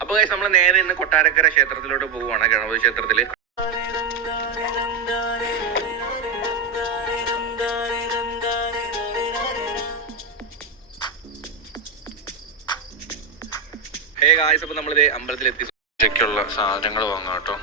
അപ്പൊ നമ്മൾ നേരെ ഇന്ന് കൊട്ടാരക്കര ക്ഷേത്രത്തിലോട്ട് പോവുകയാണ്. ഗണപതി ക്ഷേത്രത്തില് ഹേ ഗായ്സ്, അപ്പൊ നമ്മളിത് അമ്പലത്തിലെത്തി ഉച്ചയ്ക്കുള്ള സാധനങ്ങൾ വാങ്ങാം കേട്ടോ.